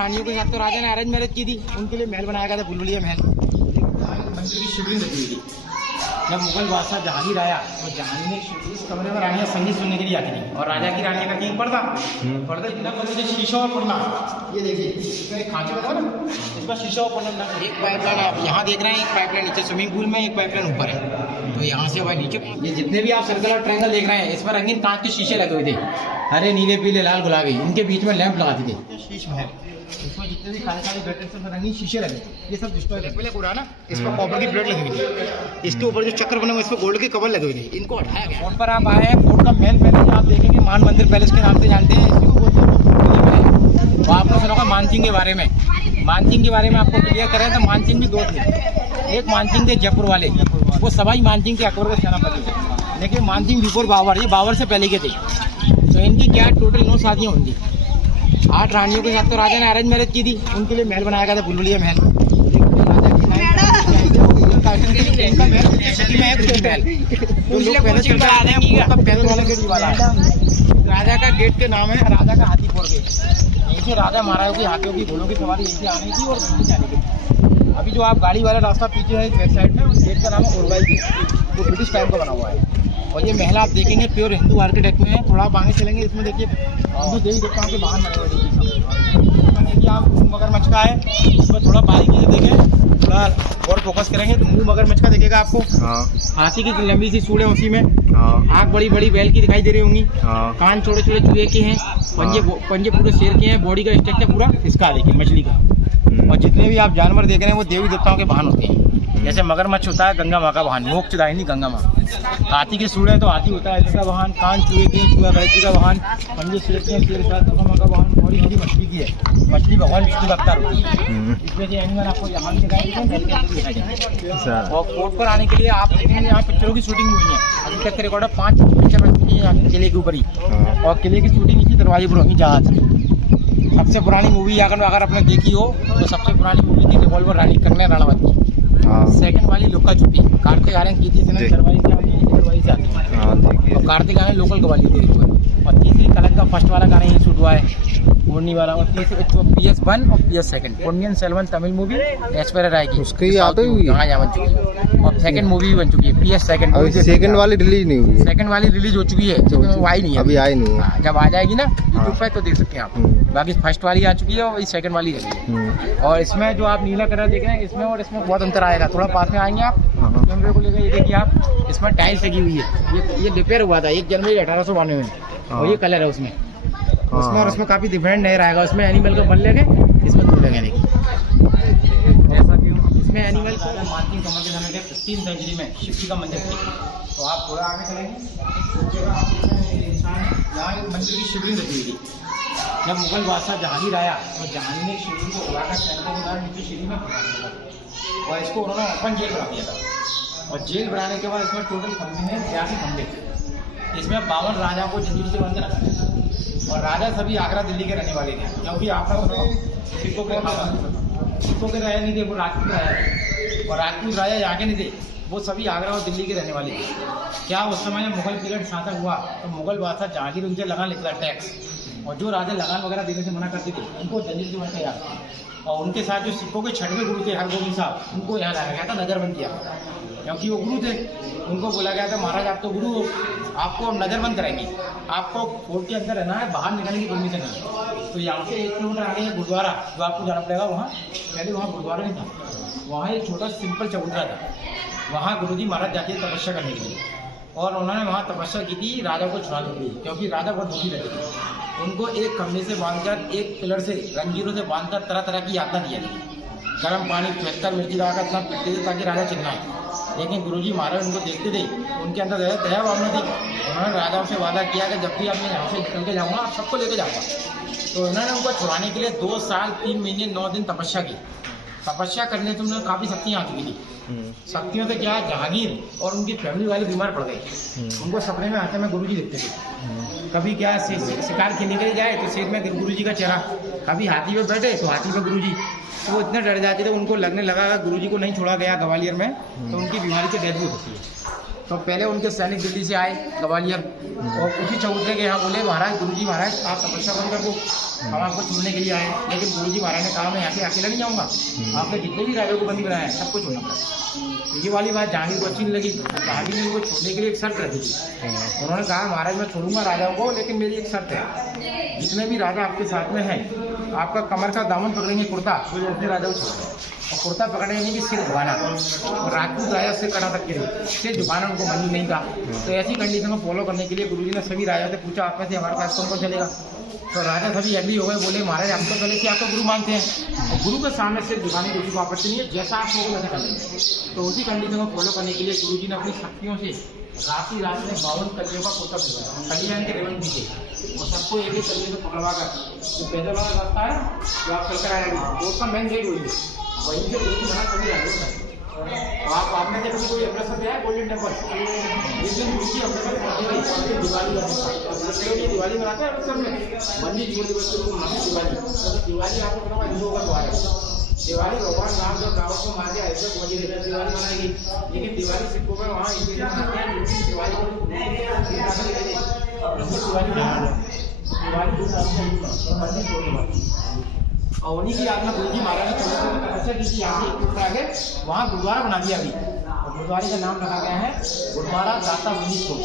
रानियों के साथ तो राजा ने अरेंज मैरिज की थी, उनके लिए महल बनाया गया था, बुलबुलिया महल। मंदिर की शिवलिंग रखी हुई थी। जब मुगल बादशाह जहांगीर आया तो जहांगीर ने इस कमरे में रानियाँ संगीत सुनने के लिए आती थी, और राजा की रानियाँ का पर्दा इतना पड़ता शीशा और पढ़ना। ये देखिए इसमें एक खांचा बताओ ना, इसका शीशा और पढ़ना। एक पाइपलाइन आप यहाँ देख रहे हैं, एक पाइपलाइन नीचे स्विमिंग पूल में, एक पाइपलाइन ऊपर है। तो यहाँ से भाई नीचे ये जितने भी आप सर्कल और ट्रायंगल देख रहे हैं, इसमें रंगीन कांच के शीशे लगे हुए थे, हरे नीले पीले लाल गुलाबी। इनके बीच में लैंप लगाती थी शीश महल। इसमें जितने भी खाली खाली बैठे थे रंगीन शीशे लगे, ये सब डिस्ट्रॉय कर पहले पूरा ना। इस पर कॉपर की प्लेट लगी हुई थी, इसके ऊपर जो चक्कर बने हुए इस पर गोल्ड के कवर लगे हुए थे, इनको हटाया गया। फोर्ट पर आप आए हैं, फोर्ट का मेन पैलेस आप देखेंगे मान मंदिर पैलेस के नाम से जानते हैं, इसको बोलते हैं। तो आपने सुना होगा मानसिंह के बारे में, मानसिंह के बारे में आपको क्लियर करें तो मानसिंह भी दो थे। एक मानसिंह थे जयपुर वाले, वो सवाई मानसिंह के अकबर के सेनापति थे, लेकिन मानसिंह बिफोर बाबर, ये बाबर से पहले के थे। तो इनकी क्या टोटल 9 शादियाँ होंगी। 8 रानियों के साथ तो राजा ने अरेंज मैरिज की थी, उनके लिए महल बनाया गया था, बुलबुलिया महल। राजा का गेट के नाम है राजा का हाथीपुर गेट। यहीं से राजा महाराजों की हाथियों की घोड़ों की सवारी यहीं से आनी थी और यहीं से आने की। अभी जो आप गाड़ी वाला रास्ता पीछे है बैक साइड में, उस गेट का नाम है उर्वाई गेट, वो ब्रिटिश टाइम का बना हुआ है। और ये महल आप देखेंगे प्योर हिंदू आर्किटेक्ट में है। थोड़ा आप आगे चलेंगे, इसमें देखिए हिंदू देवी देवताओं के वाहन बने हुए हैं। देखिए आप मुँह मगरमच्छ का है, इसमें थोड़ा बारीकी से देखें, थोड़ा और फोकस करेंगे तो मुँह मगरमच्छ का दिखेगा आपको। हाथी की लंबी सी सूढ़ है उसी में, आँख बड़ी बड़ी बैल की दिखाई दे रही होंगी, कान छोटे छोटे चूहे के हैं, पंजे पूरे शेर के हैं, बॉडी का स्ट्रक्चर पूरा इसका देखिए मछली का। और जितने भी आप जानवर देख रहे हैं वो देवी देवताओं के वाहन होते हैं। जैसे मगरमच्छ होता है गंगा माँ का वाहन, मोक्षदायिनी गंगा माँ। हाथी की सूढ़ है तो हाथी होता है इसका वाहन, कान चूहे के, चूहा गणेश का वाहन, पंजे शेर के, शेर गंगा माँ का वाहन, बॉडी हरी मछली की है, मछली भगवान विष्णु का अवतार होती है। इसमें से एनिमल आपको यहाँ भी दिखाई देंगे। और कोर्ट पर आने के लिए आप देखेंगे यहाँ पिक्चरों की शूटिंग हुई है, अभी तक का रिकॉर्ड है 5 पिक्चर बन चुकी है किले के ऊपर ही। और किले की शूटिंग इसी दरवाजे पर होगी जहाज। सबसे पुरानी मूवी अगर आपने देखी हो तो सबसे पुरानी मूवी थी रिवॉल्वर रानी कंगना रनावत की। सेकंड वाली लुक्का छुपी कार्तिक आर्यन की थी, दरवाजे से आती है, दरवाजे से आती है। और कार्तिक आर्यन लोकल कवाली थी। और तीसरी कलंक का फर्स्ट वाला गाना ही शूट हुआ है, उड़नी वाला। और तीसरी PS1 और PS2 पोन्नियन सेल्वन तमिल मूवी ऐश्वर्या राय की, उसकी यहाँ बन चुकी है। और सेकंड मूवी भी बन चुकी है PS2। सेकंड वाली रिलीज नहीं हुई, सेकंड वाली रिलीज हो चुकी है लेकिन वो आई नहीं है, अभी आई नहीं है। जब आ जाएगी ना यूट्यूब पे तो देख सकते हैं आप। बाकी फर्स्ट वाली आ चुकी है और सेकंड वाली है। और इसमें जो आप नीला कलर देख रहे हैं, इसमें और इसमें बहुत अंतर आएगा। थोड़ा पास में आएंगे आप कैमरे को लेकर, ये देखिए आप, इसमें टाइल्स लगी हुई है। ये रिपेयर हुआ था 1 जनवरी 1892 में, और ये कलर है उसमें और उसमें काफी डिफरेंट नजर आएगा। उसमें एनिमल का बल लगे, इसमें दूर लगे। देखिए ऐसा क्यों, इसमें एनिमल को मानसिंह कमर के समय के 15वीं सेंचुरी में शिव जी का मंदिर थी। तो आप थोड़ा आगे चलेंगे, यहाँ मंदिर की शिवलिंग रखी हुई थी। जब मुगल बादशाह जहांगीर आया तो जहांगीर ने शिवलिंग को उड़ाकर सैनिकों के द्वारा नीचे शिवलिंग में फंसा दिया, और इसको उन्होंने ओपन जेल बना दिया था। और जेल बनाने के बाद इसमें टोटल खंभे हैं 82 खंभे। इसमें 52 राजाओं को जंजीर से बंद रखा था। और राजा सभी आगरा दिल्ली के रहने वाले थे, क्योंकि आगरा सिखों के राजा नहीं थे, वो राजपूत राजा थे। और राजपूत राजा यहाँ के नहीं थे, वो सभी आगरा और दिल्ली के रहने वाले थे। क्या उस समय जब मुगल पीरियड शासन हुआ तो मुगल बादशाह जहांगीर उनसे लगान लेता टैक्स, और जो राजा लगान वगैरह देने से मना करते थे उनको जंजीर से बंद किया। और उनके साथ जो सिखों के 6वें गुरु थे हरगोबिंद साहब, उनको यहाँ लाया गया था, नज़रबंद किया, क्योंकि वो गुरु थे। उनको बोला गया था महाराज आप तो गुरु हो, आपको नज़रबंद करेंगे, आपको फोर्ट के अंदर रहना है, बाहर निकलने की परमिशन नहीं। तो यहाँ से 1 किलोमीटर आगे है गुरुद्वारा, जो आपको जाना पड़ेगा वहाँ। पहले वहाँ गुरुद्वारा नहीं था, वहाँ एक छोटा सिंपल चबूतरा था। वहाँ गुरुजी महाराज जाते थे तपस्या करने के लिए, और उन्होंने वहाँ तपस्या की थी राजा को छुड़ाने के लिए, क्योंकि राजा बहुत दुखी रहते थे। उनको एक खंभे से बांधकर, एक पिलर से रंगीरों से बांधकर तरह तरह की यातना दी जाती थी। गर्म पानी 75 मिर्ची लगाकर इतना पीटते थे ताकि राजा चिल्लाए। लेकिन गुरुजी महाराज उनको देखते थे, उनके अंदर दया भावना थी। उन्होंने राजाओं से वादा किया कि जब भी आप मैं यहाँ से निकल के जाऊँगा आप सबको लेके जाऊँगा। तो उन्होंने उनको छुड़ाने के लिए 2 साल 3 महीने 9 दिन तपस्या की। तपस्या करने से उन्हें काफ़ी शक्तियाँ आ चुकी थी। शक्तियों से क्या, जहांगीर और उनकी फैमिली वाले बीमार पड़ गए। उनको सपने में आते में गुरुजी दिखते थे। कभी क्या शिकार खेलने के लिए जाए तो शेर में गुरुजी का चेहरा, कभी हाथी पे बैठे तो हाथी पे गुरुजी। तो वो इतने डर जाते थे, उनको लगने लगा गुरुजी को नहीं छोड़ा गया ग्वालियर में तो उनकी बीमारी से डेथ भी होती है। तो पहले उनके सैनिक दिल्ली से आए ग्वालियर और उसी चौथे के यहाँ बोले महाराज गुरुजी महाराज आप तपस्या बंद कर दो, हम आपको छोड़ने के लिए आए। लेकिन गुरुजी महाराज ने कहा मैं यहाँ से अकेला नहीं जाऊँगा, आपने जितने भी राजाओं को बंदी बनाया है सबको छोड़ना पड़ेगा। ये वाली बात जहांगीर को अच्छी नहीं लगी। जहांगीर ने उनको छोड़ने के लिए एक शर्त रखी थी। उन्होंने कहा महाराज मैं छोड़ूंगा राजाओं को, लेकिन मेरी एक शर्त है, जितने भी राजा आपके साथ में हैं आपका कमर का दामन पकड़ेंगे कुर्ता, तो अपने राजाओं को छोड़ दें, और कुर्ता पकड़ेंगे कि सिर झुकाना, और राजपूत राजा सिर कटा तक के सिर झुकाना उनको मंजूर नहीं था। तो ऐसी कंडीशन को फॉलो करने के लिए गुरुजी ने सभी राजा से पूछा आप में से हमारे पास कौन चलेगा। तो राजा सभी एग्री हो गए, बोले महाराज हम तो पहले से आपको गुरु मानते हैं और गुरु के सामने सिर झुकाने की किसी को आपत्ति नहीं है, जैसा आप होगा वैसा कर लेंगे। तो उसी कंडीशन को फॉलो करने के लिए गुरुजी ने अपनी शक्तियों से रात ही रात में 52 कलियों का कुर्ता भिजवाया, कलियां के रेवंत नीचे, और सबको एक एक कलियों से पकड़वा कर जो पैदल वाला रास्ता है जो आप चलकर आएंगे वो उसका मेन गेट वही है, वहीं से गुरुजी बना सभी आएंगे। तो आप में से कोई अमृतसर गया है गोल्डन टेम्पल, जिस दिन गुरुजी अमृतसर पहुंचे दिवाली दिवाली मनाते हैं अमृतसर में, मंदिर जीवन दिवस के रूप में दिवाली। दिवाली आपको पता है हिंदुओं का त्योहार है। दिवाली भगवान राम जब रावण को मार के अयोध्या पहुंचे थे दिवाली मनाएगी, लेकिन दिवाली सिखों में वहाँ इसलिए मनाते हैं क्योंकि दिवाली और उन्हीं की याद में गुरुजी महाराज ने तपस्या की थी। यहाँ से 1 किलोमीटर आगे वहाँ गुरुद्वारा बना दिया अभी, और गुरुद्वारे का नाम रखा गया है गुरुद्वारा दाता बुनीश्वर।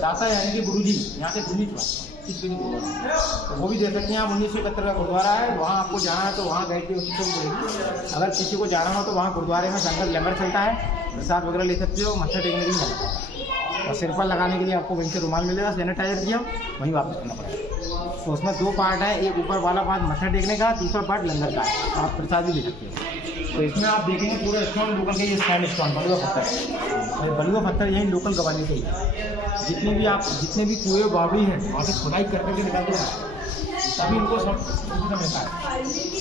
दाता यानी कि गुरुजी, यहाँ से बुनीश्वर तो वो भी देख सकते हैं आप। 1971 का गुरुद्वारा है, वहाँ आपको जाना है तो वहाँ गए थे उसी को मिलेगी। अगर किसी को जाना हो तो वहाँ गुरुद्वारे में जंगल लंगर चलता है, प्रसाद वगैरह ले सकते हो, मत्था टेकने के लिए मिलता है, और सिर पर लगाने के लिए आपको वहीं से रुमाल मिलेगा, सैनिटाइजर किया वहीं वापस करना पड़ेगा। तो उसमें 2 पार्ट है, एक ऊपर वाला पार्ट मत्था टेकने का, दूसरा पार्ट लंगर का है, आप प्रसाद भी ले सकते हो। तो इसमें आप देखेंगे पूरा स्टोन लोकल के, ये स्टैंड स्टोन बलुआ पत्थर, बलुआ पत्थर यही लोकल गवाली के ही। जितने भी कुएं बावड़ी हैं वहाँ से खुदाई करके निकालते हैं, तभी इनको सब मिलता है।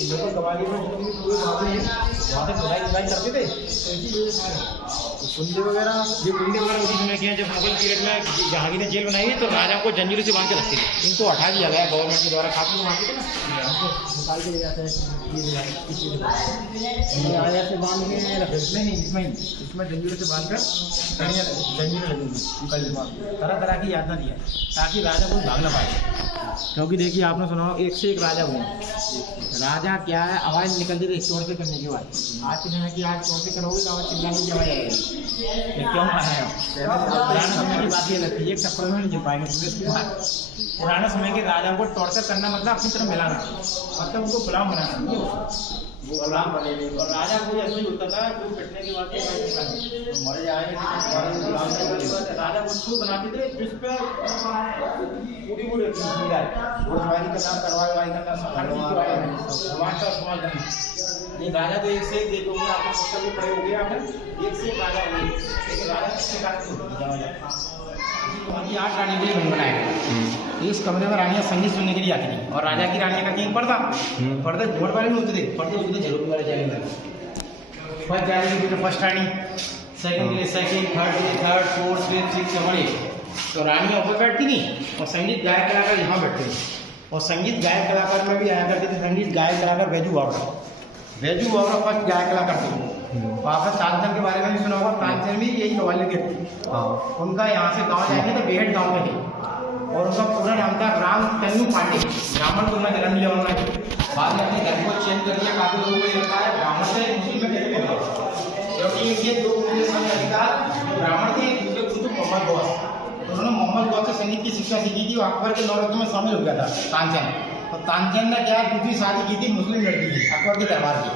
लोकल गवाली में जितने भी कुएं बावड़ी हैं वहाँ से खुदाई करते थे, तो इसीलिए सारे कुंडे वगैरह उसी समय किए जब मुगल पीरियड में जहांगीर ने जेल बनाई तो राजा को जंजीरों से बांध के रखते थे। इनको हटा दिया गया गवर्नमेंट के द्वारा, काफी लोग आते थे ना निकाल के ले जाते हैं, राजा से बांध के रखते नहीं, इसमें जंजीरों से बांध कर जंजीरें लगेंगी, तरह तरह की यातना दिया ताकि राजा को भाग ना पाए। क्योंकि देखिए आपने सुना हो एक से एक राजा हुए, राजा क्या है आवाज़ निकलती थी चोर से करने के बाद। आज के समय की आज चोर से करोगे तो आवाज़ चिल्लाने की आवाज़ आएगी, क्यों आया पुराने समय की बात ये लगती है, एक चक्कर में नहीं जीत पाएंगे पुलिस के बाद। पुराने समय के राजाओं को टॉर्चर करना मतलब अपनी तरफ मिलाना, मतलब उनको गुलाम बनाना, वो गुलाम बने और राजा को ऐसा ही होता था कोई कटने के बाद मर जाएंगे राजा उसको बनाते थे जिस पे पूरी पूरी घोड़सवारी का नाम करवाई का नाम ये राजा तो एक से एक देखो आपको पुस्तक में पढ़े हो गया आपने, एक से एक राजा हो गए, लेकिन राजा किसके कारण 8 रानी के लिए बनाया गया। इस कमरे में रानियां संगीत सुनने के लिए आती थी, और राजा की रानियां का किंग पर्दे झोट वाले नहीं होते थे, पर्दे होते थे झरोखे वाले जाने लगे। फर्स्ट जाने के लिए फर्स्ट रानी, सेकंड के लिए सेकंड, थर्ड के लिए थर्ड, फोर्थ, फिफ्थ, सिक्स, 7, 8। तो रानियां ऊपर बैठती थी और संगीत गायक कलाकार यहाँ बैठते थे, और संगीत गायक कलाकार में भी आया करते थे संगीत गायक कलाकार बैजू बावरा फर्स्ट गायक कलाकार थे। आपने तानसेन के बारे में भी सुना होगा, तानसेन भी यही ग्वालियर के थे। उनका यहाँ से गाँव जाएंगे तो बेहद गाँव में थे, और उनका पूरा नाम था राम तन्नू पांडे। ब्राह्मण को मैं जन्म लिया उन्होंने, बाद में अपने धर्म को चेंज कर दिया। काफी लोगों को लगता है ब्राह्मण से मुस्लिम में कैसे हो, क्योंकि ये 2 अधिकार ब्राह्मण थे, एक दूसरे गुरु मोहम्मद गौस। उन्होंने मोहम्मद गौस से संगीत की शिक्षा सीखी थी, वो अकबर के नौरत्न में शामिल हो गया था तानसेन। तो तानसेन ने क्या दूसरी शादी की थी मुस्लिम लड़की की, अकबर के दरबार की,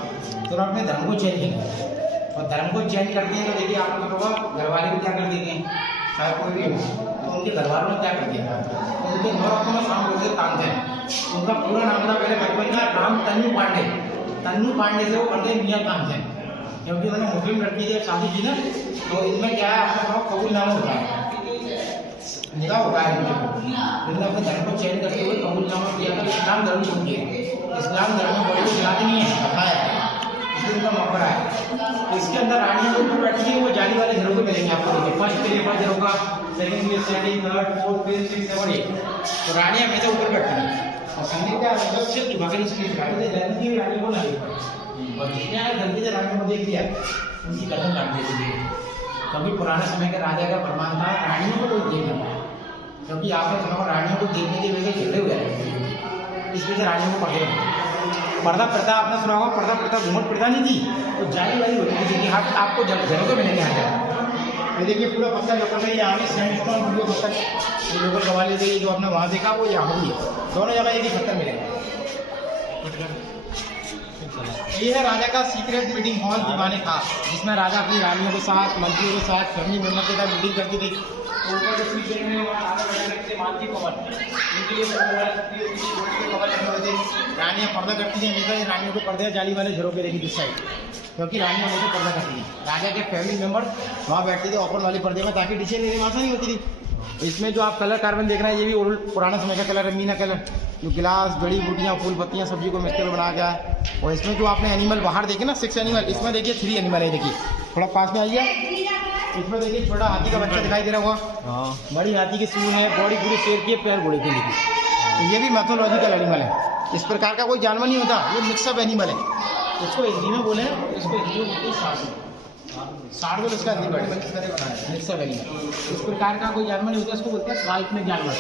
तो उन्होंने अपने धर्म को चेंज किया। और धर्म को चेंज करते हैं तो देखिए आप लोगों को घरवाले भी क्या कर देते हैं, चाहे कोई भी हो, तो उनके घरवालों ने क्या कर दिया था, उनके नौरत्न में शामिल हो गए तानसेन। उनका पूरा नाम था पहले बचपन का राम तन्नू पांडे। तन्नू पांडे से वो बन गए मियाँ तानसेन, क्योंकि उन्होंने मुस्लिम लड़की से शादी की ना। तो इनमें क्या है आपका कबूलनामा होता है, निकाह होता है इनमें अपने धर्म को चेंज करते हुए कबूलनामा किया था, इस्लाम धर्म छोड़ दिया। इस्लाम धर्म में बड़ी जाति नहीं है, बताया इसलिए उनका मकबरा है। इसके अंदर रानियां जो ऊपर बैठी है वो जाली वाले झरोखे मिलेंगे आपको, देखिए फर्स्ट के लिए फर्स्ट झरोखा, सेकंड के लिए second, third, fourth, fifth, six, 7, 8। तो रानियां हमेशा ऊपर बैठती हैं, और संगीत का मतलब सिर्फ बकरी से दिखाते थे, जल्दी की रानी को ना देखा, और जितने आए जल्दी से रानियों को देख लिया उनकी कदम काट देती थी। क्योंकि पुराने समय के राजा का फरमान था रानियों को कोई देख नहीं पाया, क्योंकि आपने सुना होगा रानियों को देखने की वजह से झगड़े हुए हैं, इस वजह से रानियों को पर्दे नहीं। पर्दा प्रथा आपने सुना होगा, पर्दा प्रथा घूमट प्रथा नहीं थी, तो जाली वाली होती थी, देखिए हाथ आपको जगह तो मिलेंगे हर जगह। ये देखिए पूरा पत्थर लोकल है, यहाँ भी सैंडस्टोन वीडियो पत्थर, ये लोकल कवाली देखिए जो आपने वहाँ देखा वो यहाँ भी है, दोनों जगह एक ही पत्थर मिलेगा। ये है राजा का सीक्रेट मीटिंग हॉल दीवाने खास, जिसमें राजा अपनी रानियों के साथ, मंत्रियों के साथ, फैमिली मेंबर के साथ मीटिंग करती थी। तो ऊपर जो सीट देख रहे हैं वहाँ राजा बैठे रहते थे, मानती कवर उनके लिए कवर लगे हुए थे। रानियाँ पर्दा करती थी, हमेशा रानियों को पर्दे जाली वाले झरोके देखी जिस साइड, क्योंकि रानियाँ हमेशा पर्दा करती थी। राजा के फैमिली मेंबर वहाँ बैठते थे ओपन वाले पर्दे में, ताकि डिशे मेरी वहाँ नहीं होती थी। इसमें जो आप कलर कार्बन देख रहे हैं ये भी पुराना समय का कलर है, मीना कलर, जो गिलास, जड़ी बूटियाँ, फूल पत्तियाँ, सब्जी को मिक्सचर बना गया है। और इसमें जो आपने एनिमल बाहर देखे ना 6 एनिमल, इसमें देखिए 3 एनिमल है। देखिए थोड़ा पास में आइए, इसमें देखिए छोटा हाथी का बच्चा दिखाई दे रहा होगा, बड़ी हाथी की सूंड है, बॉडी पूरी शेर की है, पैर घोड़े के लिए। तो ये भी मैथोलॉजिकल एनिमल है, इस प्रकार का कोई जानवर नहीं होता, ये मिक्सअप एनिमल है। इसको हिंदी में बोले, इसको हिंदी में बोलते हैं साड़गोल, इसका हिंदी वर्ड मिक्सअप एनिमल। इस प्रकार का कोई जानवर नहीं होता, इसको बोलते हैं काल्पनिक जानवर।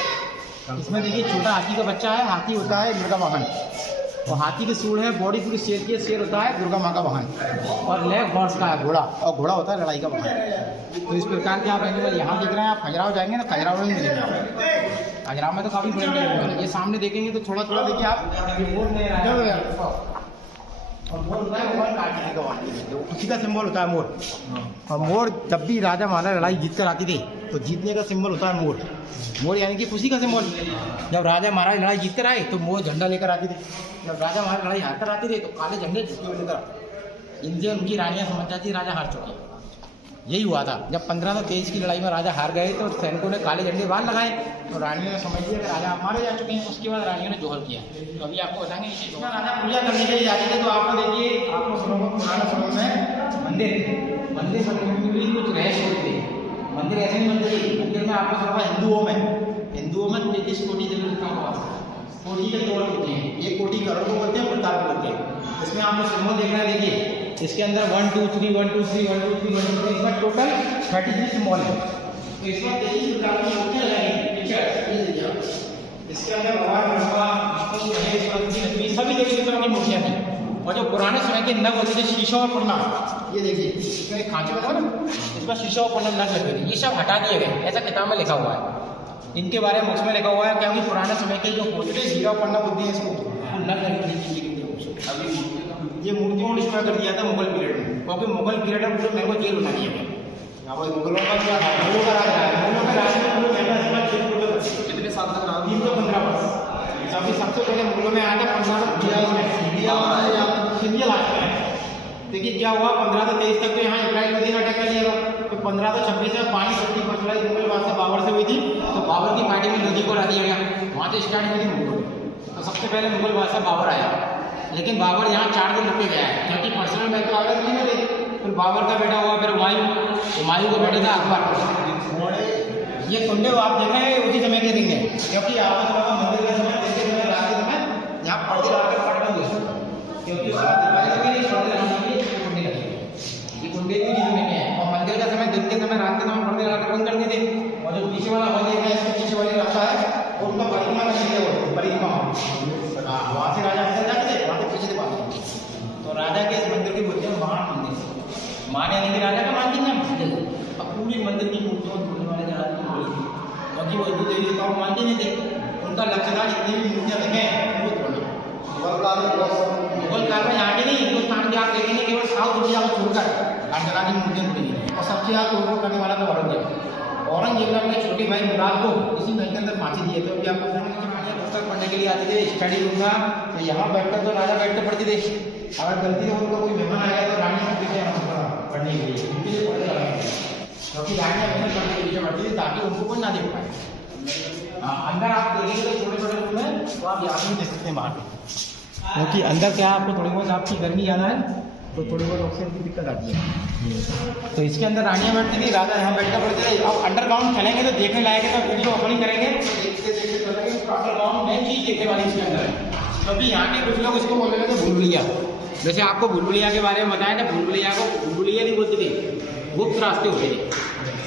इसमें देखिए छोटा हाथी का बच्चा है, हाथी होता है दुर्गा वाहन, और हाथी की सूंड है, बॉडी पूरी शेर की है, शेर होता है दुर्गा माँ का वाहन, और लेग हॉर्स का है घोड़ा, और घोड़ा होता है लड़ाई का वाहन। तो इस प्रकार के आप एनिमल यहाँ दिख रहे हैं। आप खजुराहो जाएंगे ना, खजुराहो में मिलेंगे आप, खजुराहो में तो काफ़ी बड़े बड़े। ये सामने देखेंगे तो थोड़ा थोड़ा देखिए आप, ये मोर नहीं रहा, और मोर होता है मोर काटने का वाहन, उसी का सिंबल होता है मोर। और मोर जब भी राजा महाराजा लड़ाई जीत कर आती थी तो जीतने का सिंबल होता है मोर। मोर यानी कि खुशी का सिंबल। जब राजा महाराज लड़ाई जीत कर आए तो मोर झंडा लेकर आती थी, जब राजा महाराज लड़ाई हार कर आते थे तो काले झंडे जिसके लेकर। इनसे उनकी रानियाँ समझ जाती राजा हार चुके। यही हुआ था, जब 1523 की लड़ाई में राजा हार गए तो सैनिकों ने काले झंडे बाहर लगाए, तो रानियों ने समझ लिया कि राजा मारे जा चुके हैं। उसके बाद रानियों ने जोहर किया। तो अभी आपको बताएंगे इस चीज़ में राजा पूजा करने के लिए जाते थे, तो आपको देखिए, आपको सुनो पुराना समय में मंदिर बनने के लिए कुछ रहस्य होते थे। मंदिर ऐसे नहीं बनते थे, मंदिर में आपको सुना हिंदुओं में 33 कोटि देवी लिखा हुआ, कोटि के 2 होते हैं, एक कोटि करोड़ को बोलते हैं, प्रताप को बोलते हैं। इसमें आपको सिंबल देख रहे हैं, देखिए इसके अंदर 1 2 3 1 2 3 1 2 3 1 2 3, इसमें टोटल 33 सिंबल है। तो इसमें 33 प्रकार की मूर्तियां लगाई, इसके अंदर भगवान ब्रह्मा, विष्णु, महेश, सरस्वती, सभी देवी देवताओं की मूर्तियां थी। और जो पुराने समय के नग होते थे शीशा और पन्ना, ये देखिए इसमें एक खांचे में था ना, इसमें शीशा और पन्ना नग लगे थे, ये सब हटा दिए गए, ऐसा किताब में लिखा हुआ है। इनके बारे में उसमें लिखा हुआ है, क्योंकि पुराने समय के जो होते थे हीरा और पन्ना बोलते हैं इसको, नग लगे। ये मूर्तियों को डिस्ट्रॉय कर दिया था मुगल पीरियड में, क्योंकि मुगल पीरियड में पूरे मेरे को जेल बना दिया गया। यहाँ पर मुगलों का क्या है, मुगलों का राज है, मुगलों के राज में पूरे महंगा कितने साल तक रहा, 315 वर्ष। अभी सबसे पहले मुगलों में आया था 15 देखिए क्या हुआ, 1523 तक तो यहाँ इब्राहिम अटैक कर लिया था। तो 1526 में पानी पट्टी पर लड़ाई मुगल बादशाह बाबर से हुई थी, तो बाबर की पार्टी में लोधी को हरा दिया गया, वहाँ से स्टार्ट हुई थी मुगल। तो सबसे पहले मुगल बादशाह बाबर आया, लेकिन बाबर यहाँ 4 दिन रुक के गया है, क्योंकि पर्सनल बैंक तो आगे नहीं मिले। फिर बाबर का बेटा हुआ, फिर हुमायूं का बेटा था अकबर। ये कुंडे आप देखें उसी समय के दिन है, क्योंकि आप मंदिर के समय देखते समय रात के समय यहाँ पर्दे लगाकर पढ़ना हुए, क्योंकि ये कुंडे भी समय के हैं। और मंदिर का समय दिन के समय, रात के समय पर्दे लगाकर बंद करते थे। और जो पीछे वाला हॉल है, इसके पीछे वाली रास्ता है, और उनका परिक्रमा करते थे, परिक्रमा वहाँ से राजा अंदर जाते थे, वहाँ से पीछे से बाहर। तो राजा के इस मंदिर की बोलते हैं महान मंदिर। मान यानी कि राजा का मानती ना मंदिर, अब पूरी मंदिर की मूर्तियों ढूंढने वाले जरा बोली थी, क्योंकि वो हिंदू देवी देवताओं को मानते नहीं थे। उनका लक्ष्य था जितनी भी मूर्तियाँ देखें वो तोड़ना। मुगल काल में यहाँ के नहीं, हिंदुस्तान के आप देखेंगे केवल साउथ इंडिया को छोड़कर हर जगह की मूर्तियाँ तोड़ी। और सबसे ज़्यादा तोड़फोड़ करने वाला था औरंगजेब ने अपने छोटे भाई मुराद को इसी महल के अंदर फांसी दिए थे। आपको पुस्तक पढ़ने के लिए आते थे, स्टडी रूम था, तो यहाँ बैठकर तो राजा बैठकर पढ़ते थे। अगर गलती से उनको कोई मेहमान आ गया तो रानी को पीछे पढ़ने के लिए, क्योंकि रानियाँ मेहमान पढ़ने के पीछे पढ़ती थी ताकि उनको कोई ना देख पाए। अंदर आप देखेंगे तो छोटे छोटे रूम है, तो आप यहाँ भी देख सकते हैं बाहर, क्योंकि अंदर क्या आपको थोड़ी बहुत आपकी गर्मी ज़्यादा है तो थोड़ी बहुत ऑक्सीजन की दिक्कत आती है। तो इसके अंदर रानियाँ बैठती थी, राजा यहाँ बैठकर पढ़ते थे। अब अंडरग्राउंड चलेंगे तो देखने लायक है, तो वीडियो ओपनिंग करेंगे, अंडरग्राउंड में चीज़ देखने वाली इसके अंदर है। तो अभी यहाँ के कुछ लोग इसको बोलते थे भूलभुलैया। जैसे आपको भूलभुलैया के बारे में बताया था, भूलभुलैया को भूलभुलैया नहीं बोलते थे, गुप्त रास्ते होते थे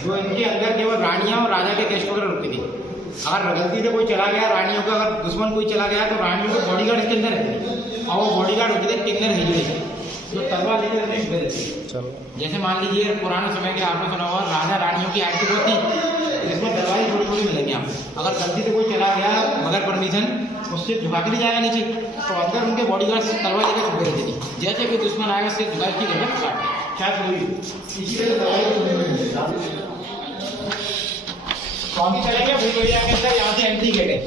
जो इनके अंदर केवल रानियाँ और राजा के गेस्ट वगैरह रुकते थे। अगर गलती से कोई चला गया, रानियों का अगर दुश्मन कोई चला गया, तो रानियों के बॉडीगार्ड इसके अंदर रहते थे और वो बॉडीगार्ड होते थे किन्नर हिजड़े जो तलवार लेकर रहते थे। जैसे मान लीजिए पुराने समय के आपने सुना होगा राजा रानियों की एक्टिव होती, इसमें दरवाजे थोड़ी थोड़ी मिलेंगे आपको। अगर गलती से कोई चला गया बगैर परमिशन, उससे झुका के नहीं जाएगा नीचे, तो अंदर उनके बॉडीगार्ड तलवार लेकर छुपे रहते थे। जैसे कोई दुश्मन आएगा सिर्फ झुका की जगह काट इसी तरह कॉफी चलेंगे भूलभुलैया के अंदर, यहाँ से एंट्री गेट है।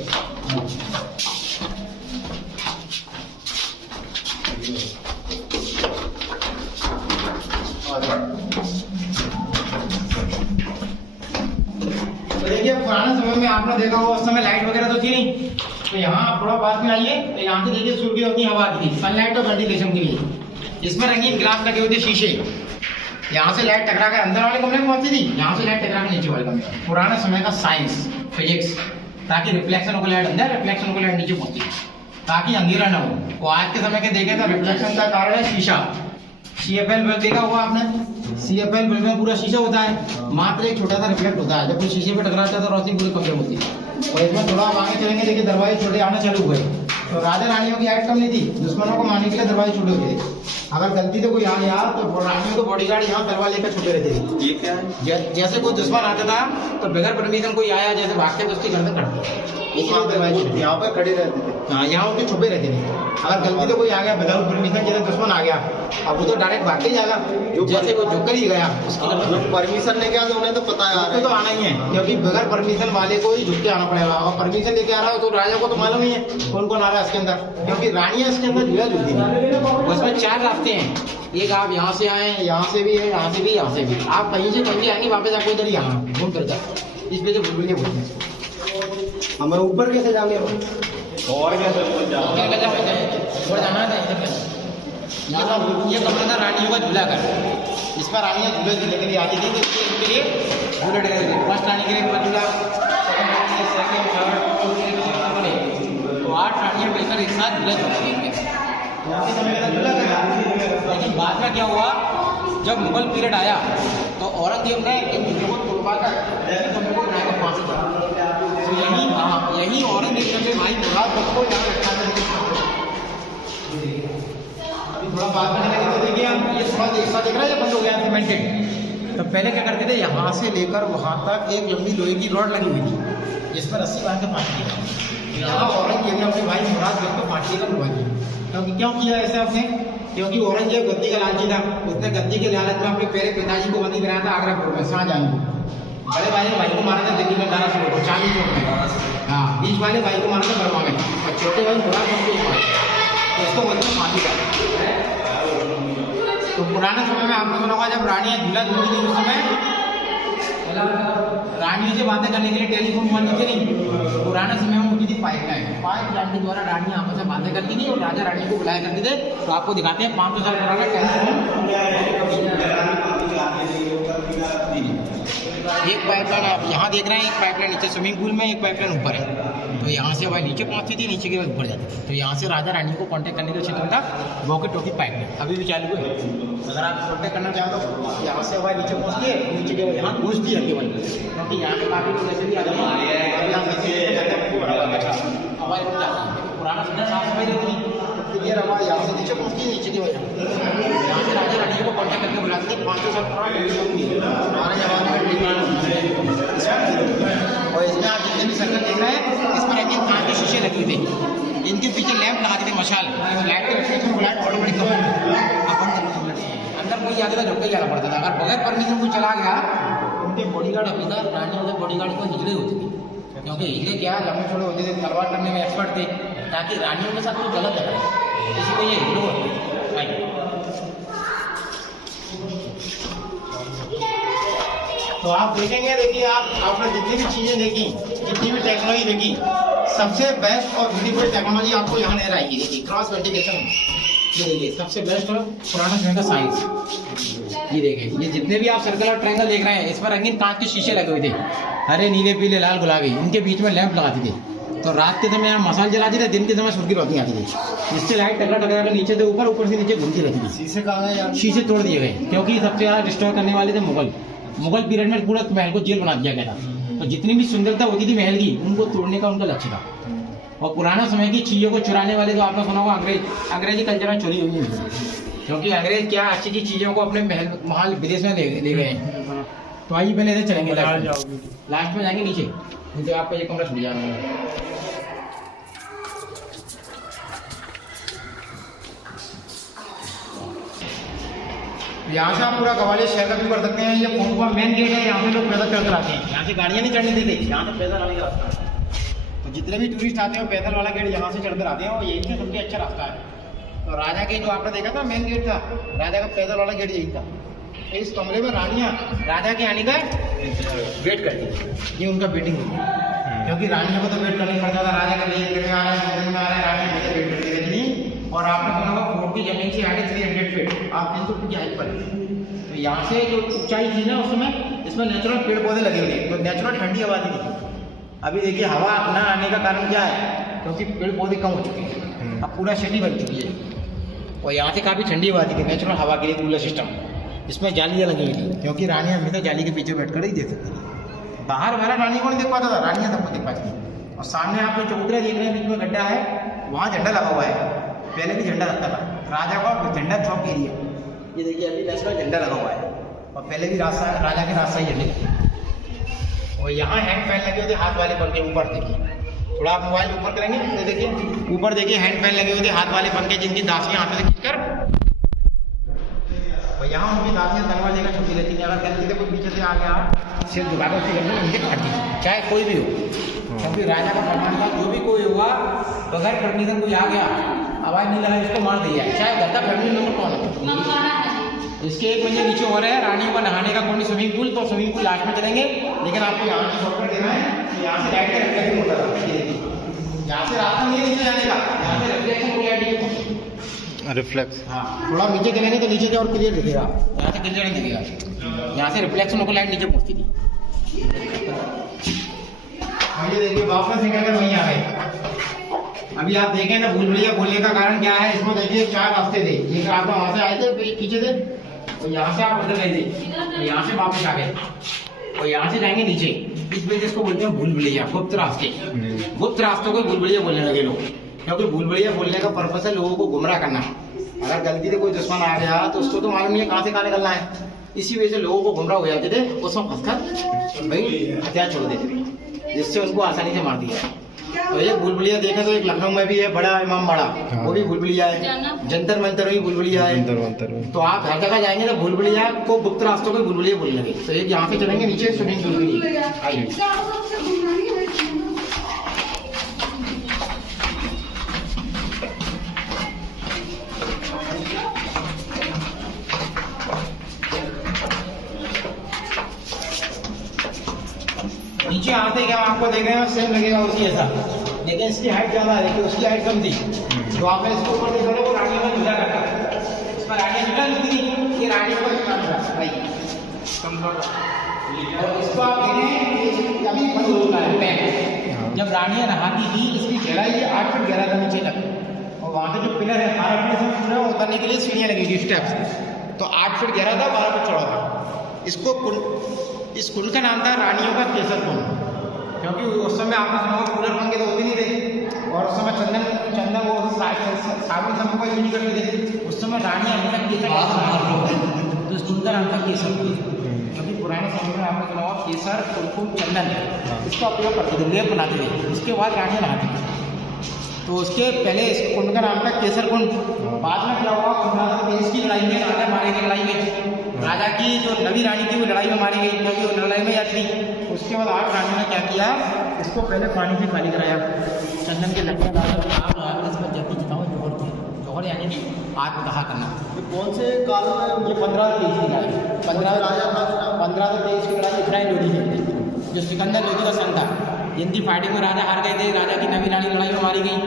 तो देखिए पुराने समय में आपने देखा होगा उस समय लाइट वगैरह तो थी नहीं, तो यहाँ आप थोड़ा पास में आइए तो यहाँ से देखिए सूर्य की रोशनी हवा आती थी सनलाइट और वेंटिलेशन के लिए। इसमें रंगीन ग्लास लगे हुए थे शीशे, यहाँ से लाइट टकरा कर अंदर वाले कमरे में पहुंचती थी, यहाँ से लाइट टकरा कर नीचे वाले कमरे में। पुराने समय का साइंस फिजिक्स, ताकि रिफ्लेक्शन को लाइट अंदर, रिफ्लेक्शन को लाइट नीचे पहुंचती, ताकि अंधेरा ना हो। वो आज के समय के देखे तो रिफ्लेक्शन का कारण है शीशा। CFL बल्ब देखा हुआ आपने, CFL बल्ब में पूरा शीशा होता है, मात्र एक छोटा सा रिफ्लेक्ट होता है। जब कोई शीशे पे टकराता है तो रोशनी पूरे कमरे में होती है। और इसमें थोड़ा आगे चलेंगे, देखिए दरवाजे छोटे आना चालू हुए। तो राजा रानियों की हाइट कम नहीं थी, दुश्मनों को मारने के लिए दरवाजे छोटे होते थे। अगर गलती से कोई आ गया तो रानियों को बॉडीगार्ड यहाँ तलवार लेकर छुपे रहते थे। ये क्या है? जैसे कोई दुश्मन आता था तो बगैर परमिशन कोई आया, जैसे भागते तो उसकी गर्दन काटते, यहाँ पे खड़े रहते थे। हाँ, यहाँ उनके छुपे रहते थे। अगर गलती से कोई आ गया बगैर परमिशन, जैसे दुश्मन आ गया, अब वो तो डायरेक्ट भाग के जाएगा। जैसे कोई झुक कर ही गया, उसकी परमिशन लेके आते उन्हें तो पता है तो आना ही है, क्योंकि बगैर परमिशन वाले को ही झुक के आना पड़ेगा। और परमिशन लेके आ रहा हो तो राजा को तो मालूम ही है कौन कौन आ रहा है इसके अंदर, क्योंकि रानियां इसके अंदर झूला झूलती थी। उसमें 4 रास्ते हैं, एक आप यहाँ से आए, यहाँ से भी है, यहाँ से भी, यहाँ से भी। आप कहीं से कहीं आएंगे वापस आपको इधर ही आना घूम कर जाए, इस वजह से भूलभुलैया बोलते हैं। हमें ऊपर कैसे जाने और कैसे ऊपर जाना है ये कमरा था रानियों का झूला घर। इस पर रानियाँ झूले झूलने के लिए आती थी, तो इसके लिए झूले डले थे। फर्स्ट आने के लिए झूला, सेकंड, थर्ड, तो 8 रानियाँ मिलकर एक साथ झूला झूलती थी। लेकिन बाद में क्या हुआ, जब मुगल पीरियड आया तो औरंगजेब ने इन झूलों को तोड़वा कर कमरे को बनाकर फांसी दी। तो यही औरंगजेब ने भाई मुराद को यहाँ रखा था। थोड़ा बात करने लगे तो देखिए हम ये थोड़ा एक साथ देख रहे हैं, बंद हो गया सीमेंटेड। तो पहले क्या करते थे, यहाँ से लेकर वहाँ तक एक लंबी लोहे की रॉड लगी हुई थी जिस पर रस्सी बांध के फांसी दी। यहाँ औरंगजेब ने अपने भाई मुराद को फांसी का करवा दी। क्योंकि क्यों किया ऐसा उसने, क्योंकि औरंगजेब गद्दी का लालची था। उसने गद्दी के लालच में अपने पहले पिताजी को बंदी बनाया था आगरा कोर्ट में, शाहजहां को। बड़े भाई ने भाई को मारा था दिल्ली में 1100 को, चांदी चौक में। हाँ, बीच वाले भाई को मारा था बर्मा में, और छोटे भाई मुराद को मारा, तो इसको मतलब फांसी का। तो पुराने समय में आपने सुना होगा जब रानियाँ झूला झूलती थी उस समय रानियों से बातें करने के लिए टेलीफोन मोबाइल थे नहीं। पुराने समय में होती थी पाइप लाइन के द्वारा रानियाँ आपस में बातें करती थी और राजा रानी को बुलाया करते थे। तो आपको दिखाते हैं 500 साल पुराना टेलीफोन। एक पाइपलाइन आप यहाँ देख रहे हैं, एक पाइपलाइन नीचे स्विमिंग पूल में, एक पाइपलाइन ऊपर है। तो यहाँ से हवा नीचे पहुँचती थी, नीचे के बाद ऊपर जाती थी। तो यहाँ से राजा रानी को कांटेक्ट करने का क्षेत्र था वॉकी टॉकी पाइपलाइन, अभी भी चालू है। अगर आप कांटेक्ट करना चाहो तो यहाँ से हवा नीचे पहुँचती है, नीचे के बाद यहाँ घुसती है केवल, क्योंकि यहाँ पे काफ़ी लोग ऐसे भी आ जाते हैं। पुराना समय साफ सफाई रहती थी, क्लियर हवा यहाँ से नीचे पहुँचती है, नीचे की वजह यहाँ से राजा रानी को कांटेक्ट करके बुलाते थे। 500 साल पुराना हमारे जमाने में। और इसमें आप जितने भी सर्कल देख रहे हैं, इस पर एक कांच के शीशे लगे हुए थे, इनके पीछे लैंप लगाते थे, मशाल लाइट के रिफ्लेक्शन को लाइट ऑटोमेटिक अंदर कोई आता था झुक के जाना पड़ता था। अगर बगैर परमिशन कोई चला गया, उनके बॉडीगार्ड हमेशा रानियों के बॉडीगार्ड को हिजड़े होती थी, क्योंकि हिले क्या लंबे छोड़े होते थे, तलवार करने में एक्सपर्ट थे, ताकि रानियों के साथ कोई गलत न करे, किसी को ये हिलो होते। तो आप देखेंगे, देखिए आपने जितनी भी चीज़ें देखी, जितनी भी टेक्नोलॉजी देखी, सबसे बेस्ट और ब्यूटीफुल टेक्नोलॉजी आपको यहाँ नजर आएगी। देखिए क्रॉस वेंटिलेशन, ये देखिए सबसे बेस्ट और पुराना समय का साइंस। ये देखिए, ये जितने भी आप सर्कल और ट्रायंगल देख रहे हैं, इस पर रंगीन कांच के शीशे लगे हुए थे, हरे नीले पीले लाल गुलाबी, इनके बीच में लैंप लगाते थे। तो रात के समय यहाँ मसाल जलाती थी, दिन के समय सूर्य की रोशनी आती थी, जिससे लाइट टकरा टकरा कर नीचे से ऊपर, ऊपर से नीचे घूमती रहती थी। शीशे कहाँ है यार? शीशे तोड़ दिए गए क्योंकि सबसे ज़्यादा डिस्ट्रॉय करने वाले थे मुगल पीरियड में पूरा महल को जेल बना दिया गया था। तो जितनी भी सुंदरता होती थी महल की, उनको तोड़ने का उनका लक्ष्य था। और पुराना समय की चीज़ों को चुराने वाले तो आपने सुना होगा अंग्रेजी कल्चर में चोरी हुई है, क्योंकि अंग्रेज क्या अच्छी अच्छी चीज़ों को अपने महल विदेश में ले गए। तो आइए पहले इधर चलेंगे, लास्ट में जाएंगे नीचे आपका ये कमरा खुल जाएगा। यहाँ से आप पूरा ग्वालियर शहर का भी कर सकते हैं। ये फोनकुआ मेन गेट है, यहाँ से लोग पैदल चलकर आते हैं, यहाँ से गाड़ियाँ नहीं चढ़ने देते, यहाँ से पैदल आने का रास्ता है। तो जितने भी टूरिस्ट आते हैं पैदल वाला गेट यहाँ से चढ़कर आते हैं, और यही से सबसे अच्छा रास्ता है। तो राजा के जो आपने देखा था मेन गेट था, राजा का पैदल वाला गेट यही था। इस कमरे में रानियाँ राजा के आने का वेट करती थी, ये उनका वेटिंग रूम, क्योंकि रानियों को तो वेट करना पड़ता था। राजा का वेट में आ रहा है, में आ रहा है, रानी वेट करती रहती थी। और आपने सुना होगा फोर्ट की जमीन से आगे 300 फीट, आप 300 फीट की हाइट पर। तो यहाँ से जो ऊंचाई थी ना उस समय, इसमें नेचुरल पेड़ पौधे लगे हुए थे, तो नेचुरल ठंडी हवा थी। अभी देखिए हवा ना आने का कारण क्या है, क्योंकि पेड़ पौधे कम हो चुके हैं, अब पूरा सिटी बन चुकी है। और यहाँ से काफ़ी ठंडी हवा थी, नेचुरल हवा के लिए कूलर सिस्टम। इसमें जालियाँ लगी हुई थी, क्योंकि रानियाँ हमेशा जाली के पीछे बैठ कर ही देख सकती थी। बाहर वाला रानी को नहीं देख पाता था, रानियाँ सबको देख पाती थी। और सामने आप जो चबूतरा देख रहे हैं, बीच में गड्ढा है, वहाँ झंडा लगा हुआ है। पहले भी झंडा लगता था, राजा का झंडा चौक एरिया, ये देखिए अभी नेशनल झंडा लगा हुआ है। और पहले भी राजा के रास्ता ही झंडे थे। और यहाँ हैंड फैन लगे हुए थे, हाथ वाले पंखे ऊपर देखिए, थोड़ा आप मोबाइल ऊपर करेंगे तो देखिए ऊपर देखिए हैंड फैन लगे हुए थे, हाथ वाले पंखे, जिनकी दासियाँ हाथों से खींचकर। और यहाँ उनकी दासियाँ तलवार लेकर छुपी रहती थी, अगर गलती से कोई पीछे से आ गया सिर दुबारा उसकी गर्दन नीचे काट दी, चाहे कोई भी हो। क्योंकि राजा का फरमान था, जो भी कोई होगा बगैर परमिशन कोई आ गया, आवाज़ नहीं लगाई, उसको मार दिया, चाहे घर का फैमिली मेंबर कौन है। इसके एक महीने नीचे हो रहे हैं रानियों का नहाने का कोई स्विमिंग पूल, तो स्विमिंग पूल लास्ट में चलेंगे, लेकिन आपको यहाँ से शॉर्टकट देना है। तो यहाँ से लाइट का रिफ्लेक्शन होता था, यहाँ से रास्ता नहीं है नीचे जाने का, यहाँ से रिफ्लेक्शन हो गया, रिफ्लेक्स। हाँ, थोड़ा नीचे चलेंगे तो नीचे से और क्लियर दिखेगा, यहाँ से क्लियर नहीं दिखेगा, यहाँ से रिफ्लेक्शन होकर लाइट नीचे पहुँचती थी। ये देखिए वापस निकल कर वहीं आ गए। अभी आप देखें ना, भूल भुलैया बोलने का कारण क्या है, इसमें देखिए 4 रास्ते थे, एक आप वहाँ से आए थे, फिर पीछे थे, और यहाँ से आप उधर गए थे, तो यहाँ से वापस आ गए, और यहाँ से जाएंगे नीचे। इस वजह इसको बोलते हैं भूल भुलैया, गुप्त रास्ते। गुप्त रास्तों को भूल भुलैया बोलने लगे लोग, क्योंकि भूल भुलैया बोलने का पर्पस है लोगों को गुमराह करना। अगर गलती से कोई दुश्मन आ गया तो उसको तो मालूम नहीं है कहाँ से कहाँ निकलना है, इसी वजह से लोगों को गुमराह हो जाते थे, उसमें फंसकर भाई हथियार छोड़ देते थे, जिससे उनको आसानी से मार दिया। तो ये भूल भुलैया देखें तो एक लखनऊ में भी है, बड़ा इमाम बाड़ा, वो भी भूल भुलैया है, जंतर मंतर भी भूल भुलैया है। तो आप हर जगह जाएंगे तो भूल भुलैया को, गुप्त रास्तों को भूल भुलैया बोलने लगे। तो एक यहाँ से चलेंगे नीचे स्विमिंग पूल के लिए, आइए। नीचे आते ही हम आपको देख रहे हैं सेम लगेगा उसी ऐसा, लेकिन इसकी हाइट ज़्यादा है, देखिए उसकी हाइट कम थी। तो आपने इसके ऊपर देखा वो रानियों में झूला करता है, इस पर रानियाँ झूला नहीं थी, ये रानियों का झूला था। और इसको आप देखें अभी बंद होता है पैक। जब रानियाँ नहाती थी, इसकी गहराई 8 फीट गहरा था नीचे तक, और वहाँ से जो पिलर है 12 फीट से पूरा उतरने के लिए सीढ़ियाँ लगी थी, स्टेप्स। तो 8 फीट गहरा था, 12 फीट चौड़ा था। इस कुंड का नाम था रानियों का केसर कुंड, क्योंकि उस समय आपने सुना होगा कूलर पंखे तो होते नहीं थे, और उस समय चंदन वो साबुन शैम्पू का यूज नहीं करते थे। उस समय रानियाँ हमेशा केसर, तो इस कुंड का नाम था केसर कुंड, क्योंकि पुराने समय में आपने सुना होगा केसर, कुमकुम, चंदन इसका उपयोग करते थे, लेप बनाते थे, उसके बाद रानियाँ नहाती थी। तो उसके पहले इस कुंड का नाम था केसर कुंड। बाद में क्या हुआ, 1523 की लड़ाई में राजा मारे गए, लड़ाई में राजा की जो नवी रानी थी वो लड़ाई में मारी गई, क्योंकि वो लड़ाई में याद थी। उसके बाद 8 रानियों ने क्या किया, इसको पहले पानी से खाली कराया, चंदन के लकड़ियाँ डालकर आग लगाकर इस पर जल्दी चिताओं जोहर किया, जोहर यानी कि आग में दहा करना। ये कौन से काल में? ये 1523 की लड़ाई, 1523 की लड़ाई इब्राहिम लोदी ने, जो सिकंदर लोदी का सन था। जिनकी फाइटिंग में राजा हार गए थे, राजा की नवी रानी लड़ाई में मारी गई।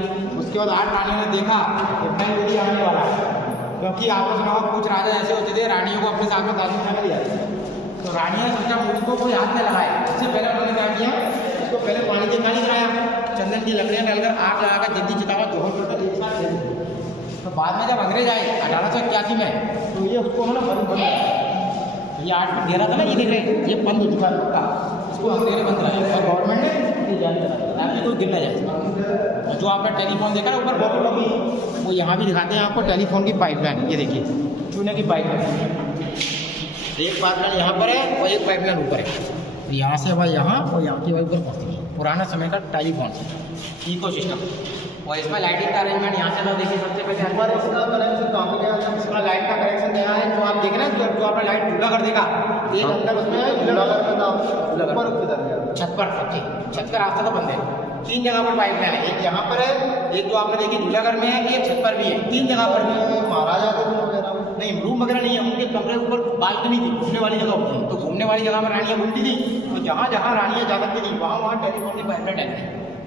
उसके बाद 8 रानियों ने देखा इब्राहिम लोदी आने वाला है, क्योंकि आपने सुना होगा कुछ राजा ऐसे होते थे रानियों को अपने साथ में दारू खाने ले जाते थे। तो रानियाँ सोचा मुझको कोई हाथ में लगाए, इससे पहले उन्होंने क्या किया, इसको पहले पानी से खाली कराया, चंदन की लकड़ियाँ डालकर आग लगाकर जल्दी चितावा टोटल एक साथ दे दी। तो बाद में जब अंग्रेज आए 1881 में, तो ये उसको मतलब बंद ये 8 फीट घेरा था ना, ये देख रहे ये बंद हो चुका है पक्का, इसको अंधेरे बंद कराया और गवर्नमेंट ने ये जारी करा ताकि कोई गिर ना जाए। और जो आपने टेलीफोन देखा ना ऊपर बॉटल लगी, वो यहाँ भी दिखाते हैं आपको टेलीफोन की पाइपलाइन, ये देखिए चूने की पाइपलाइन, एक पाइपलाइन यहाँ पर है और एक पाइपलाइन ऊपर है, तो यहाँ से हवा यहाँ और यहाँ की हवा ऊपर पहुँचती है। पुराना समय का टेलीफोन इको सिस्टम। और इसमें लाइटिंग का अरेंजमेंट यहाँ से लोग देखिए सबसे पहले पर इसका कनेक्शन कहाँ पे गया? इसका लाइट का कनेक्शन देना है, जो आप देख रहे हैं जो आपने लाइट झूला कर देगा, एक अंदर उसमें है झूला कर देता ऊपर किधर गया? छत पर, छत का रास्ता तो बंद है। 3 जगह पर पाइप लाइन है, एक यहाँ पर है, एक जो आपने देखी झूला घर में है, एक छत पर भी है, 3 जगह पर भी है। महाराजा के रूम वगैरह नहीं, रूम वगैरह नहीं है, उनके कमरे ऊपर बालकनी थी, घूमने वाली जगह होती है, तो घूमने वाली जगह में रानियाँ घूमती थी, तो जहाँ जहाँ रानियाँ जा सकती थी वहाँ टेलीफोन की पाइपलाइन है,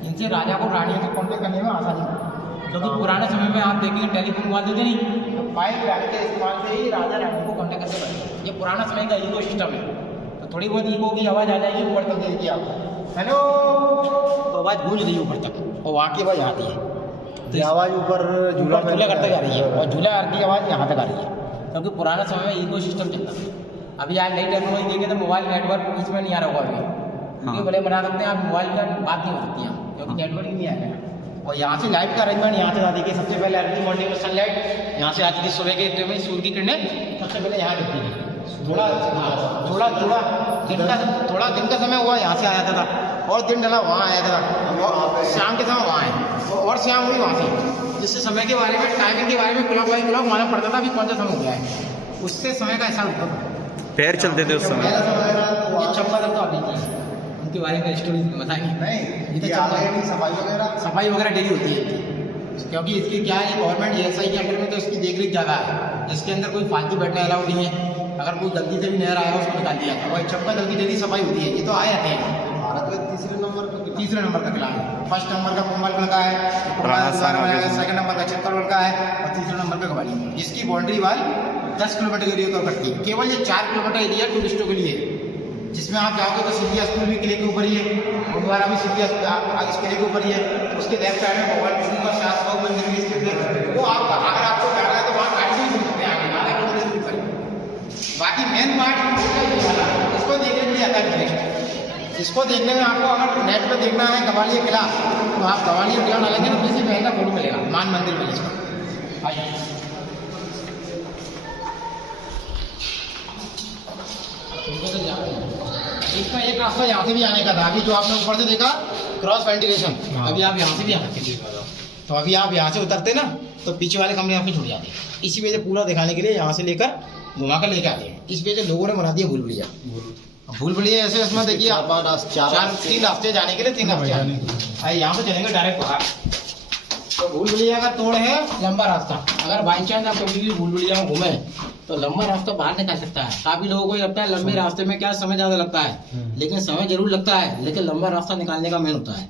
जिनसे राजा को रानियों से कॉन्टेक्ट करने में आसानी है। क्योंकि पुराने समय में आप देखेंगे टेलीफोन हुआ देते नहीं, तो पाइप लाइन के इस्तेमाल से ही राजा रानी को कॉन्टेक्ट करते हैं। ये पुराना समय का इको सिस्टम है, तो थोड़ी बहुत इको की आवाज़ आ जाएगी ऊपर तक देगी आपको, हेलो, तो आवाज़ गूंज रही है ऊपर तक, और वहाँ की आवाज़ आती है, तो आवाज़ ऊपर झूला करते जा रही है, और झूला की आवाज़ यहाँ तक आ रही है, क्योंकि पुराना समय में इको सिस्टम चलता था। अभी आज नई टेक्नोलॉजी देखें तो मोबाइल नेटवर्क इसमें नहीं आ रहा होगा अभी, क्योंकि बड़े बना सकते हैं आप, मोबाइल का बात नहीं हो सकती है क्योंकि नेटवर्क ही नहीं आएगा। और यहाँ से लाइट का अरेंजमेंट यहाँ से देखिए, सबसे पहले अर्ली मॉर्निंग में सनलाइट यहाँ से आती थी, सुबह के टाइम में सूर्य की किरणें सबसे पहले यहाँ दिखती थी। थोड़ा दिन का समय हुआ यहाँ से आ जाता था, और दिन ढला वहाँ आ जाता था, और शाम के समय वहाँ आए, और शाम हुई वहाँ से, जिससे समय के बारे में, टाइमिंग के बारे में क्लॉक वाइज क्लॉक मालूम पड़ता था अभी कौन सा समय हो गया है, उससे समय का एहसास होता था। पैर चलते थे उस समय। ये चंपा दल तो अभी उनके बारे में स्टोरी बताएंगे नहीं, सफाई वगैरह डेली होती है, क्योंकि इसकी क्या है, गवर्नमेंट एएसआई के अंडर में, तो इसकी देखरेख ज़्यादा है, इसके अंदर कोई फालतू बैठने अलाउड नहीं है, अगर कोई गलती से भी नहर आया उसको निकाल दिया था। वही चंपा दल की डेली सफाई होती है, ये तो आए आते हैं। भारत में तीसरे नंबर का किला है, फर्स्ट नंबर का कुंभलगढ़ का है, सेकंड नंबर का चित्तौड़गढ़ का है, और तीसरे नंबर का गवालियर, जिसकी boundary wall 10 kilometre area cover करती है। केवल ये 4 किलोमीटर एरिया टूरिस्टों के लिए, जिसमें आप जाओगे तो सिंधिया स्कूल भी किले के ऊपर ही है, गुरुद्वारा भी सिंधिया इस किले के ऊपर ही है, उसके लेफ्ट साइड में भगवान विष्णु का शासबाग मंदिर भी स्थित है। वो आप अगर आपको जाना है तो वहाँ गाड़ी से घूम सकते हैं, आगे आधा किलोमीटर दूर पर। बाकी मेन पार्ट इसको देखने के लिए आता है टूरिस्ट, इसको देखने में आपको अगर नेट पर देखना है ग्वालियर किला, तो आप ग्वालियर किला डालेंगे तो किसी महंगा फोटो मिलेगा, मान मंदिर में इसका। आइए इसका एक रास्ता यहाँ से भी आने का था, अभी जो आपने ऊपर से देखा क्रॉस वेंटिलेशन, अभी आप यहाँ से भी आ सकते, तो अभी आप यहाँ से उतरते ना तो पीछे वाले कमरे आपके छूट जाते, इसी वजह से पूरा दिखाने के लिए यहाँ से लेकर घुमा कर लेके आते हैं। इस वजह से लोगों ने बना दिया भूल भुलैया ऐसे, इसमें देखिए 3 रास्ते जाने के लिए, 3 रास्ते यहाँ से चलेंगे डायरेक्ट बाहर, तो भूल भुलैया का तोड़ है लंबा रास्ता। अगर बाई चांस आप कभी भी भूल भुलैया में घूमे तो लंबा रास्ता बाहर निकाल सकता है। काफी लोगों को लगता है लंबे रास्ते में क्या समय ज्यादा लगता है, लेकिन समय जरूर लगता है, लेकिन लंबा रास्ता निकालने का मेन होता है।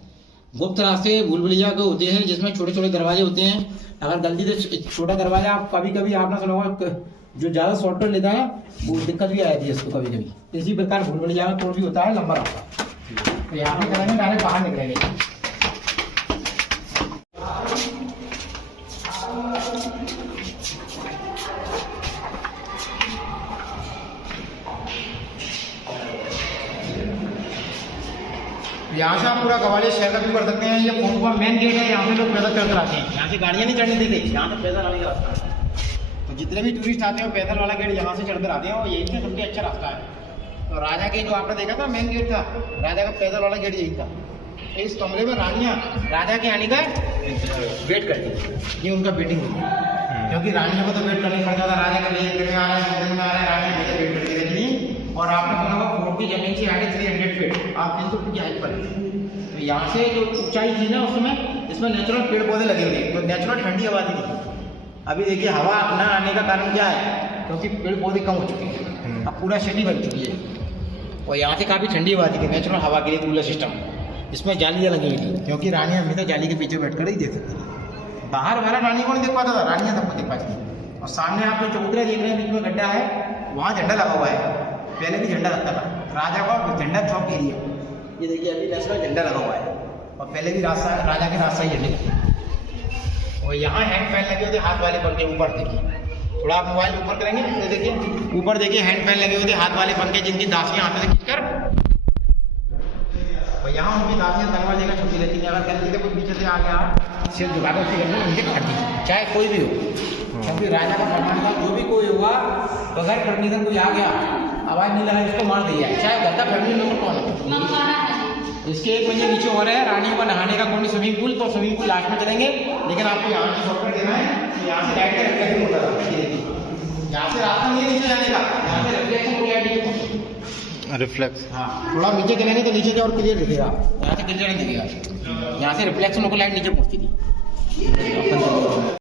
गुप्त रास्ते भूल भुलैया के होते हैं, जिसमें छोटे छोटे दरवाजे होते हैं। अगर गलती से छोटा दरवाजा, आप कभी कभी आपने सुना होगा जो ज्यादा शॉर्टकट लेता है वो दिक्कत भी आती है इसको कभी कभी। इसी प्रकार भूल भुलैया का तोड़ भी होता है लंबा रास्ता। तो यहाँ पे करेंगे डायरेक्ट बाहर निकलेंगे। यहाँ से आप पूरा ग्वालियर शहर का भी कर सकते हैं। ये फोनपुरा मेन गेट है, यहाँ से लोग पैदल चलकर आते हैं, यहाँ से गाड़ियाँ नहीं चढ़ने देते, यहाँ से पैदल आने का रास्ता है। तो जितने भी टूरिस्ट आते हैं पैदल वाला गेट यहाँ से चढ़कर आते हैं, और यही से सबसे अच्छा रास्ता है। तो राजा के जो आपने देखा था मेन गेट था, राजा का पैदल वाला गेट यही था। इस कमरे में रानियाँ राजा के आने का वेट करती थी, ये उनका वेटिंग था, क्योंकि रानियों को तो वेट करना पड़ता था, राजा का वेट में आ रहा है, में आ रहा है, रानी वेट करती रहती थी। और आपने सुना होगा फोर्ट की जमीन से आगे 300 फीट, आप 300 फीट की हाइट पर। तो यहाँ से जो ऊंचाई थी ना उस समय, इसमें नेचुरल पेड़ पौधे लगे हुए थे, तो नेचुरल ठंडी हवा थी। अभी देखिए हवा न आने का कारण क्या है, क्योंकि पेड़ पौधे कम हो चुके हैं, अब पूरा सिटी बन चुकी है। और यहाँ से काफ़ी ठंडी हवा थी, नेचुरल हवा के लिए कूलर सिस्टम, इसमें जालियाँ लगी हुई थी, क्योंकि रानियाँ हमेशा जाली के पीछे बैठ कर ही देख सकती थी। बाहर वाला रानी को नहीं देख पाता था, रानियाँ सबको देख पाती थी। और सामने आप जो चबूतरा देख रहे हैं, बीच में गड्ढा है, वहाँ झंडा लगा हुआ है, पहले भी झंडा लगता था राजा का झंडा चौक एरिया। ये देखिए अभी नेशनल झंडा लगा हुआ है, और पहले भी राजा के राजशाही झंडे थे। और यहाँ हैंड फैन लगे होते हाथ वाले पंखे ऊपर देखिए, थोड़ा आप मोबाइल ऊपर करेंगे तो देखिए ऊपर देखिए हैंड फैन लगे होते हाथ वाले पंखे जिनकी दासियाँ हाथ से खींचकर, और यहाँ उनकी दासियाँ तलवार लेकर छुट्टी लेती हैं। अगर गलती से कोई पीछे से आ गया सिर झुकाकर उसकी गर्दन उनके काट दी, चाहे कोई भी हो, क्योंकि राजा का फरमान था जो भी कोई होगा बगैर परमिशन कोई आ गया आवाज़ नहीं लगा इसको मार दिया, चाहे गद्दा फैमिली मेंबर कौन है। इसके एक महीने नीचे हो रहे हैं रानियों का नहाने का कोई स्विमिंग पूल, तो स्विमिंग पूल लास्ट में चलेंगे, लेकिन आपको यहाँ से शॉर्टकट देना है। तो यहाँ से लाइट का रिफ्लेक्शन होता था, यहाँ से रास्ता नहीं है नीचे जाने का, यहाँ से रिफ्लेक्शन हो गया रिफ्लेक्स। हाँ थोड़ा नीचे चलेंगे तो नीचे और क्लियर दिखेगा, यहाँ से क्लियर नहीं दिखेगा, यहाँ से रिफ्लेक्शन होकर लाइट नीचे पहुँचती थी।